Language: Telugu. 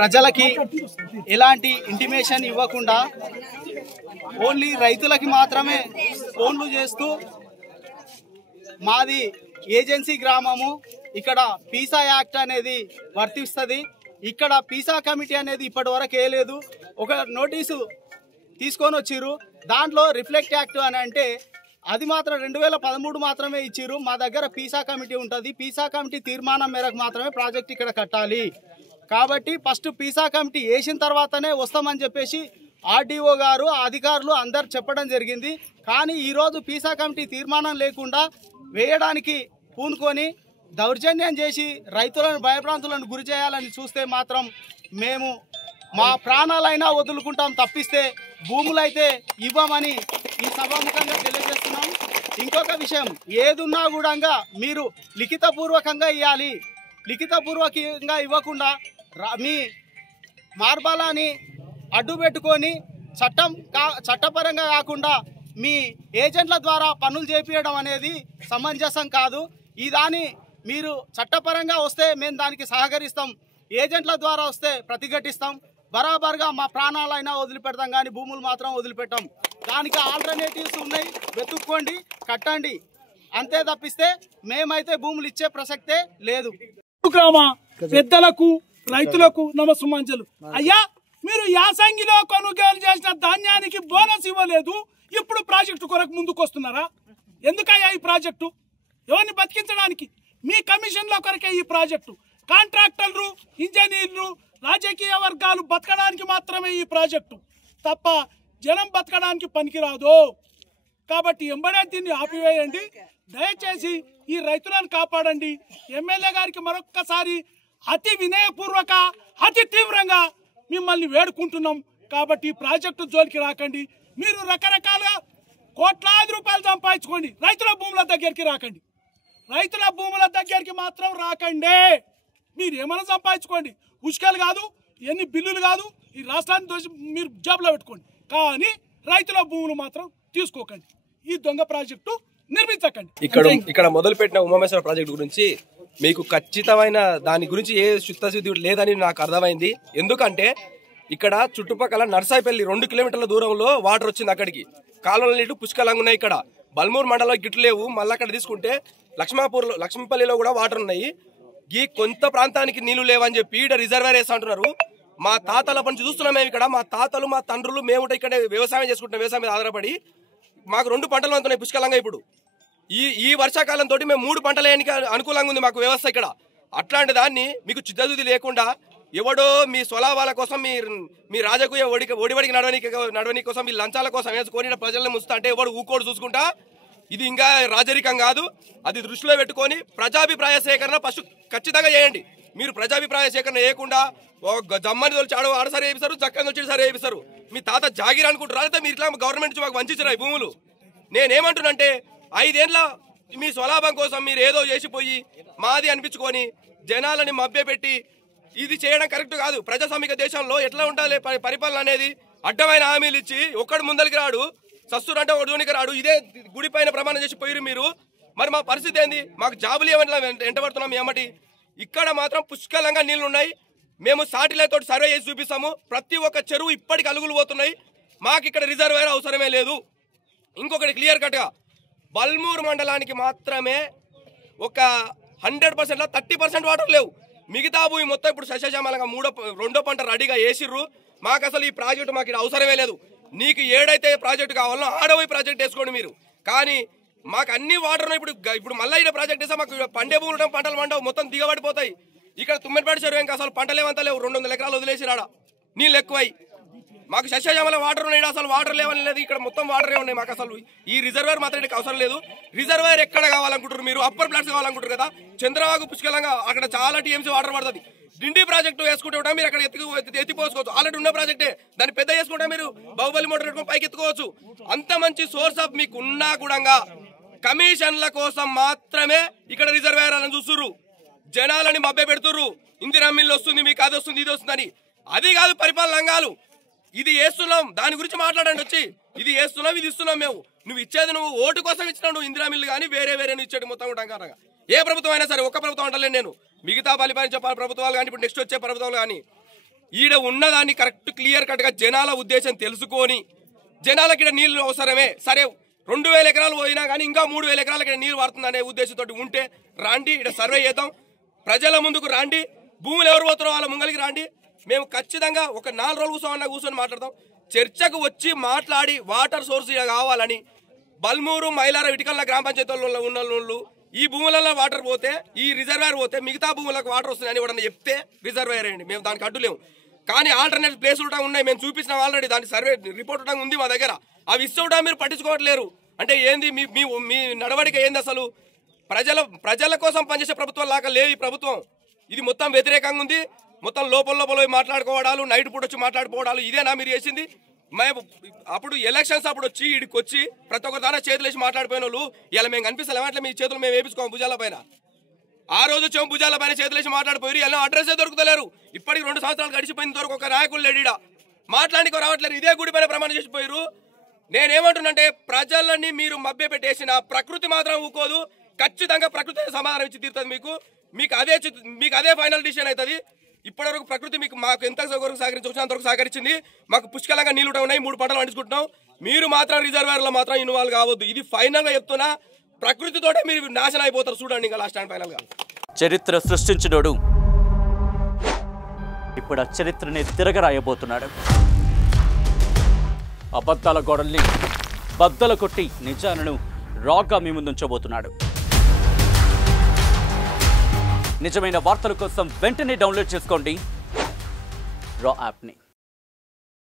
ప్రజలకి ఎలాంటి ఇంటిమేషన్ ఇవ్వకుండా ఓన్లీ రైతులకి మాత్రమే ఫోన్లు చేస్తూ మాది ఏజెన్సీ గ్రామము, ఇక్కడ పీసా యాక్ట్ అనేది వర్తిస్తుంది, ఇక్కడ పీసా కమిటీ అనేది ఇప్పటి వరకు వేయలేదు, ఒక నోటీసు తీసుకొని వచ్చిర్రు, దాంట్లో రిఫ్లెక్ట్ యాక్ట్ అని అంటే అది మాత్రం 2013 మాత్రమే ఇచ్చిర్రు. మా దగ్గర పీసా కమిటీ ఉంటుంది, పీసా కమిటీ తీర్మానం మేరకు మాత్రమే ప్రాజెక్ట్ ఇక్కడ కట్టాలి, కాబట్టి ఫస్ట్ పీసా కమిటీ వేసిన తర్వాతనే వస్తామని చెప్పేసి ఆర్డీఓ గారు అధికారులు అందరు చెప్పడం జరిగింది. కానీ ఈరోజు పీసా కమిటీ తీర్మానం లేకుండా వేయడానికి పూనుకొని దౌర్జన్యం చేసి రైతులను భయభ్రాంతులను గురి చేయాలని చూస్తే మాత్రం మేము మా ప్రాణాలైనా వదులుకుంటాం తప్పిస్తే భూములైతే ఇవ్వమని ఈ సభాముఖంగా తెలియజేస్తున్నాం. ఇంకొక విషయం, ఏదున్నా కూడా మీరు లిఖితపూర్వకంగా ఇవ్వాలి, లిఖితపూర్వకంగా ఇవ్వకుండా మీ మార్బలాన్ని అడ్డు పెట్టుకొని చట్టపరంగా కాకుండా మీ ఏజెంట్ల ద్వారా పనులు చేపించడం అనేది సమంజసం కాదు. ఈ దాన్ని మీరు చట్టపరంగా వస్తే మేము దానికి సహకరిస్తాం, ఏజెంట్ల ద్వారా వస్తే ప్రతిఘటిస్తాం, బరాబర్గా మా ప్రాణాలైనా వదిలిపెడతాం కానీ భూములు మాత్రం వదిలిపెట్టాం. దానికి ఆల్టర్నేటివ్స్ ఉన్నాయి, వెతుక్కోండి, కట్టండి, అంతే తప్పిస్తే మేమైతే భూములు ఇచ్చే ప్రసక్తే లేదు. గ్రామ పెద్దలకు రైతులకు నమస్సుమాంజలు. అయ్యా, మీరు యాసంగిలో కొనుగోలు చేసిన ధాన్యానికి బోనస్ ఇవ్వలేదు, ఇప్పుడు ప్రాజెక్టు కొరకు ముందుకు వస్తున్నారా? ఎందుకయ్యా ఈ ప్రాజెక్టు? ఎవరిని బతికించడానికి? మీ కమిషన్ల కొరకే ఈ ప్రాజెక్టు. కాంట్రాక్టర్లు, ఇంజనీర్లు, రాజకీయ వర్గాలు బతకడానికి మాత్రమే ఈ ప్రాజెక్టు తప్ప జనం బతకడానికి పనికిరాదు. కాబట్టి ఎంబడే దీన్ని ఆపివేయండి, దయచేసి ఈ రైతులను కాపాడండి. ఎమ్మెల్యే గారికి మరొక్కసారి అతి వినయపూర్వక అతి తీవ్రంగా మిమ్మల్ని వేడుకుంటున్నాం. కాబట్టి ఈ ప్రాజెక్టు జోలికి రాకండి. మీరు రకరకాలుగా కోట్లాది రూపాయలు సంపాదించుకోండి, రైతుల భూముల దగ్గరికి రాకండి. రైతుల భూముల దగ్గరికి మాత్రం రాకండి. మీరు ఏమైనా సంపాదించుకోండి, ఉష్కలు కాదు, ఎన్ని బిల్లులు కాదు, ఈ రాష్ట్రాన్ని దోసి మీరు జాబ్లో పెట్టుకోండి, కానీ రైతుల భూములు మాత్రం తీసుకోకండి. ఈ దొంగ ప్రాజెక్టు నిర్మించకండి. ఇక్కడ మొదలుపెట్టిన ఉమామేశ్వర ప్రాజెక్టు గురించి మీకు ఖచ్చితమైన దాని గురించి ఏ చిత్తశుద్ధి లేదని నాకు అర్థమైంది. ఎందుకంటే ఇక్కడ చుట్టుపక్కల నర్సాయిపల్లి 2 కిలోమీటర్ల దూరంలో వాటర్ వచ్చింది, అక్కడికి కాలువల నీళ్లు పుష్కలంగా ఉన్నాయి. ఇక్కడ బల్మూరు మండలంలో గిట్లు లేవు. మళ్ళీ అక్కడ తీసుకుంటే లక్ష్మీపల్లిలో కూడా వాటర్ ఉన్నాయి. ఈ కొంత ప్రాంతానికి నీళ్లు లేవని చెప్పి ఇక్కడ రిజర్వేర్ వేస్తా అంటున్నారు. మా తాతల నుంచి చూస్తున్నాం మేము ఇక్కడ, మా తాతలు మా తండ్రులు మేము ఇక్కడ వ్యవసాయం చేసుకుంటున్నాం, వ్యవసాయం మీద ఆధారపడి మాకు 2 పంటలు అందుతున్నాయి పుష్కలంగా. ఇప్పుడు ఈ వర్షాకాలంతో మేము 3 పంటలు వేయడానికి అనుకూలంగా ఉంది మాకు వ్యవస్థ ఇక్కడ. అట్లాంటి దాన్ని మీకు చిత్తశుద్ధి లేకుండా ఎవడో మీ స్వలాభాల కోసం మీ రాజకీయ ఓడివడికి నడవని కోసం మీ లంచాల కోసం వేసుకొని ప్రజలను ముస్తా అంటే ఎవడు ఊకోడు చూసుకుంటా. ఇది ఇంకా రాజరికం కాదు. అది దృష్టిలో పెట్టుకొని ప్రజాభిప్రాయ సేకరణ ఫస్ట్ ఖచ్చితంగా చేయండి. మీరు ప్రజాభిప్రాయ సేకరణ చేయకుండా జమ్మని తోలిచి ఆడ సరే వేపిస్తారు, చక్కని తోచి సరే వేపిస్తారు. మీ తాత జాగీర్ అనుకుంటారు, అయితే మీరు ఇట్లా గవర్నమెంట్ నుంచి మాకు వంచినాయి భూములు. నేనేమంటున్నంటే 5 ఏళ్ళ మీ స్వలాభం కోసం మీరు ఏదో చేసిపోయి మాది అనిపించుకొని జనాలని మభ్యపెట్టి ఇది చేయడం కరెక్ట్ కాదు. ప్రజాస్వామిక దేశంలో ఎట్లా ఉండాలి పరిపాలన అనేది? అడ్డమైన హామీలు ఇచ్చి ఒక్కడు ముందరికి రాడు, సస్తురు అంటే ఒకటి దూనికి రాడు. ఇదే గుడి పైన ప్రమాణం చేసి పోయిరు మీరు. మరి మా పరిస్థితి ఏంది? మాకు జాబులు ఏమన్నా ఎంటబడుతున్నాం ఏమటి? ఇక్కడ మాత్రం పుష్కలంగా నీళ్లు ఉన్నాయి. మేము సాటిలైట్ తోటి సర్వే చేసి చూపిస్తాము. ప్రతి ఒక్క చెరువు ఇప్పటికి అలుగులు పోతున్నాయి. మాకు ఇక్కడ రిజర్వేర్ అవసరమే లేదు. ఇంకొకటి క్లియర్ కట్గా బల్మూరు మండలానికి మాత్రమే ఒక 100%లో 30% వాటర్ లేవు. మిగతా భూమి మొత్తం ఇప్పుడు సస్యశ్యామలంగా 2వ పంట రెడీగా వేసిర్రు. మాకు అసలు ఈ ప్రాజెక్టు మాకు ఇక్కడ అవసరమే లేదు. నీకు ఏడైతే ప్రాజెక్టు కావాలో ఆడవి ప్రాజెక్ట్ వేసుకోండి మీరు. కానీ మాకు అన్ని వాటర్ ఉన్నాయి. ఇప్పుడు మళ్ళీ ఇక్కడ ప్రాజెక్ట్ వేస్తే మాకు పండే భూములు పంటలు పండవు, మొత్తం దిగబడిపోతాయి. ఇక్కడ తుమ్మెడపేట చెరువు ఇంకా అసలు పంటలేవంతా లేవు. 200 ఎకరాలు వదిలేసి రాడా నీళ్ళు ఎక్కువై. మాకు సస్యశ్యామల వాటర్ ఉన్నాయి, అసలు వాటర్ లేవని లేదు. ఇక్కడ మొత్తం వాటరే ఉన్నాయి. మాకు అసలు ఈ రిజర్వేర్ మాత్రం ఇక్కడ అవసరం లేదు. రిజర్వేర్ ఎక్కడ కావాలనుకుంటారు మీరు? అప్పర్ ప్లాట్స్ కావాలనుకుంటారు కదా. చంద్రబాబు పుష్కలంగా అక్కడ చాలా టీఎంసీ వాటర్ పడుతుంది. డిండి ప్రాజెక్టు వేసుకుంటే మీరు అక్కడ ఎత్తిపోసుకోవచ్చు. ఆల్రెడీ ఉన్న ప్రాజెక్టే, దాన్ని పెద్ద చేసుకుంటే మీరు బాహుబలి మోటార్ పెట్టుకుని పైకి ఎత్తుకోవచ్చు. అంత మంచి సోర్స్ ఆఫ్ మీకు ఉన్నా కూడా కమిషన్ల కోసం మాత్రమే ఇక్కడ రిజర్వేర్ అని చూస్తుర్రు. జనాలని మభ్య పెడుతుర్రు. ఇందిరా మిల్లు వస్తుంది, మీకు అది వస్తుంది, ఇది వస్తుందని. అది కాదు పరిపాలన రంగాలు. ఇది వేస్తున్నాం, దాని గురించి మాట్లాడండి వచ్చి. ఇది వేస్తున్నాం, ఇది ఇస్తున్నాం మేము. నువ్వు ఇచ్చేది నువ్వు ఓటు కోసం ఇచ్చినావు. నువ్వు ఇందిరా మిల్లు కానీ వేరే నువ్వు ఇచ్చేది మొత్తం ఉంటాం. ఏ ప్రభుత్వం అయినా సరే, ఒక్క ప్రభుత్వం అంటలేను నేను, మిగతా పరిపాలించే ప్రభుత్వాలు కానీ ఇప్పుడు నెక్స్ట్ వచ్చే ప్రభుత్వాలు కానీ ఈడ ఉన్నదాన్ని కరెక్ట్ క్లియర్ కట్గా జనాల ఉద్దేశం తెలుసుకొని జనాలకి ఇక్కడ నీళ్లు అవసరమే, సరే 2000 ఎకరాలు పోయినా కానీ ఇంకా 3000 ఎకరాలకి ఇక్కడ నీళ్ళు పడుతుందనే ఉద్దేశంతో ఉంటే రాండి, ఇక్కడ సర్వే చేద్దాం, ప్రజల ముందుకు రాండి, భూములు ఎవరు పోతారో వాళ్ళ ముంగలికి రాండి. మేము ఖచ్చితంగా ఒక 4 రోజులు కూర్చొని మాట్లాడతాం. చర్చకు వచ్చి మాట్లాడి వాటర్ సోర్స్ కావాలని బల్మూరు మైలార ఇటికల్ల గ్రామ పంచాయతీల్లో ఉన్న వాళ్ళు ఈ భూములలో వాటర్ పోతే, ఈ రిజర్వేర్ పోతే మిగతా భూములకు వాటర్ వస్తుందని ఎవరన్నా చెప్తే రిజర్వేర్ అయ్యండి, మేము దానికి అడ్డులేము. కానీ ఆల్టర్నేట్ ప్లేస్ కూడా ఉన్నాయి, మేము చూపించినాం ఆల్రెడీ, దాని సర్వే రిపోర్ట్ కూడా ఉంది మా దగ్గర. అవి ఇస్తే మీరు పట్టించుకోవట్లేరు అంటే ఏంది? మీ నడవడిక ఏంది అసలు? ప్రజల కోసం పనిచేసే ప్రభుత్వం లాగా లేదు ఈ ప్రభుత్వం. ఇది మొత్తం వ్యతిరేకంగా ఉంది. మొత్తం లోపల మాట్లాడుకోవడాలు, నైట్ పూట వచ్చి మాట్లాడుకోవడాలు, ఇదేనా మీరు చేసింది? మేము అప్పుడు ఎలక్షన్స్ అప్పుడు వచ్చి ఇడికి వచ్చి ప్రతి ఒక్క దాని చేతులు వేసి మాట్లాడిపోయిన వాళ్ళు ఇలా మేము కనిపిస్తలేము. అట్లా మీ చేతులు మేము వేపించుకోము భుజాల పైన. ఆ రోజు వచ్చాము భుజాల పైన చేతులు వేసి మాట్లాడిపోయారు. ఇలా అడ్రస్సే దొరుకుతలేరు. ఇప్పటికి 2 సంవత్సరాలు గడిచిపోయిన వరకు ఒక నాయకులు లేడీడా మాట్లాడానికి రావట్లేరు. ఇదే గుడి పైన ప్రమాణం చేసిపోయారు. నేనేమంటున్నంటే ప్రజలని మీరు మభ్య పెట్టేసిన ప్రకృతి మాత్రం ఊకోదు. ఖచ్చితంగా ప్రకృతి సమాధానం ఇచ్చి తీరుతుంది. మీకు అదే ఫైనల్ డిసిషన్ అవుతుంది. ఇప్పటివరకు ప్రకృతి మాకు ఎంత సహకరించవరకు సహకరించింది. మాకు పుష్కలంగా నీళ్లు ఉన్నాయి, 3 పంటలు పండించుకుంటున్నాం. మీరు మాత్రం రిజర్వేర్లో మాత్రం ఇన్వాల్వ్ కావద్దు. ఇది ఫైనల్ గా చెప్తున్నా, ప్రకృతితోటే మీరు నాశనం అయిపోతారు. చూడండి ఇంకా లాస్ట్ అండ్ ఫైనల్ గా. చరిత్ర సృష్టించినోడు ఇప్పుడు ఆ చరిత్రని తిరగరాయబోతున్నాడు. అబద్ధాల గోడల్ని బద్దలు కొట్టి నిజాలను రాగా మీ ముందుంచబోతున్నాడు. నిజమైన వార్తల కోసం వెంటనే డౌన్లోడ్ చేసుకోండి రా యాప్ని.